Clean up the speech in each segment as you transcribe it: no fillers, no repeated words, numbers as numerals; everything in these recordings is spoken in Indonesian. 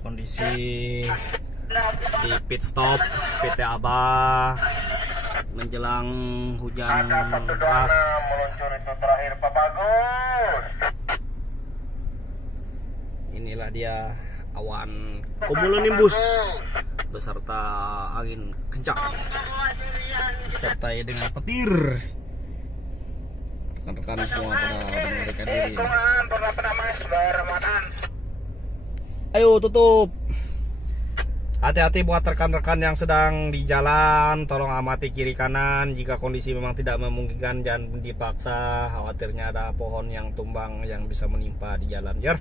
Kondisi di pit stop PT Abah menjelang hujan deras. Inilah dia awan cumulonimbus beserta angin kencang disertai dengan petir. Rekan-rekan semua pada melarikan diri. Ayo tutup. Hati-hati buat rekan-rekan yang sedang di jalan, tolong amati kiri kanan. Jika kondisi memang tidak memungkinkan, jangan dipaksa. Khawatirnya ada pohon yang tumbang yang bisa menimpa di jalan. Jar.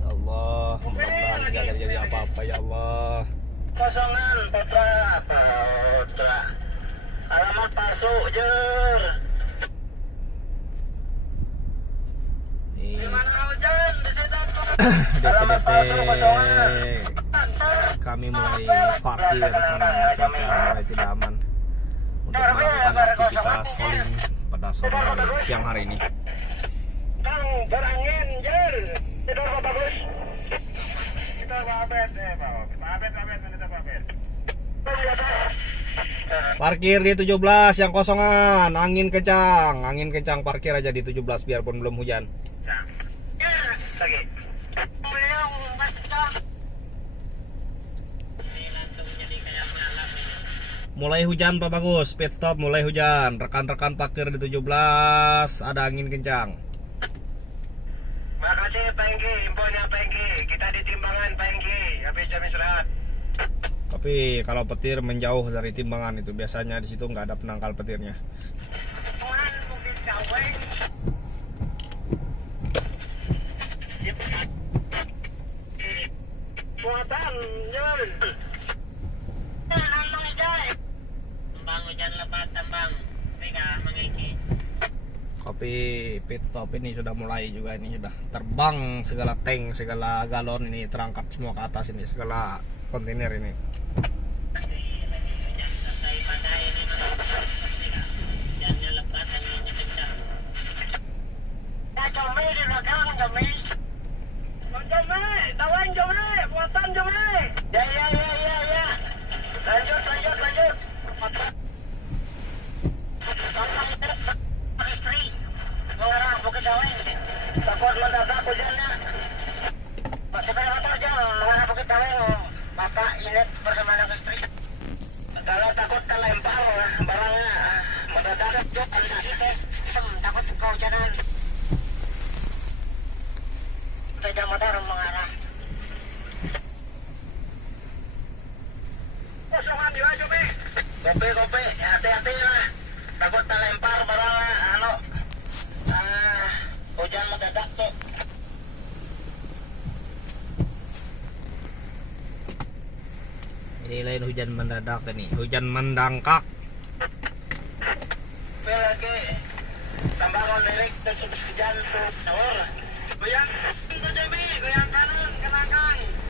Allah, mudah-mudahan tidak terjadi apa-apa ya Allah. Kosongan Putra. Alamat palsu Jer. DT kami mulai parkir karena cuaca mulai tidak aman untuk melakukan aktivitas hauling pada sore hari siang hari ini. Kang berangin Jer. Tidur bagus. Kita babet babet. Parkir di 17 yang kosongan, angin kencang parkir aja di 17 biarpun belum hujan. Mulai hujan Pak Bagus, pit stop mulai hujan. Rekan-rekan parkir di 17 ada angin kencang. Makasih Pak Enggi, infonya Pak Enggi. Kita di timbangan Pak Enggi, habis jam istirahat. Tapi kalau petir menjauh dari timbangan itu biasanya di situ nggak ada penangkal petirnya. Muatan, Jul. Tembang hujan lebat tembang. Mega mengiki. Kopi pit stop ini sudah mulai juga, ini sudah terbang segala tank, segala galon ini terangkat semua ke atas ini, segala kontainer ini. Lanjut. Mengarah Bukit Dawai. Takut mendadak hujannya. Masukkan motor aja mengarah Bukit Dawai. Bapak ingat bersama anak istri. Kalau takut terlempar barangnya mendadak juga takut kehujanan. Sepeda motor mengarah. Kosongan juga Jumi. Kopi, hati-hati lah. Takut terlempar barangnya hujan mendadak tuh. Ini lain hujan mendadak ini, hujan mendangkak. Lagi tambangan lirik terus hujan tuh. Goyang itu Jemi, goyang kanan kenangkang.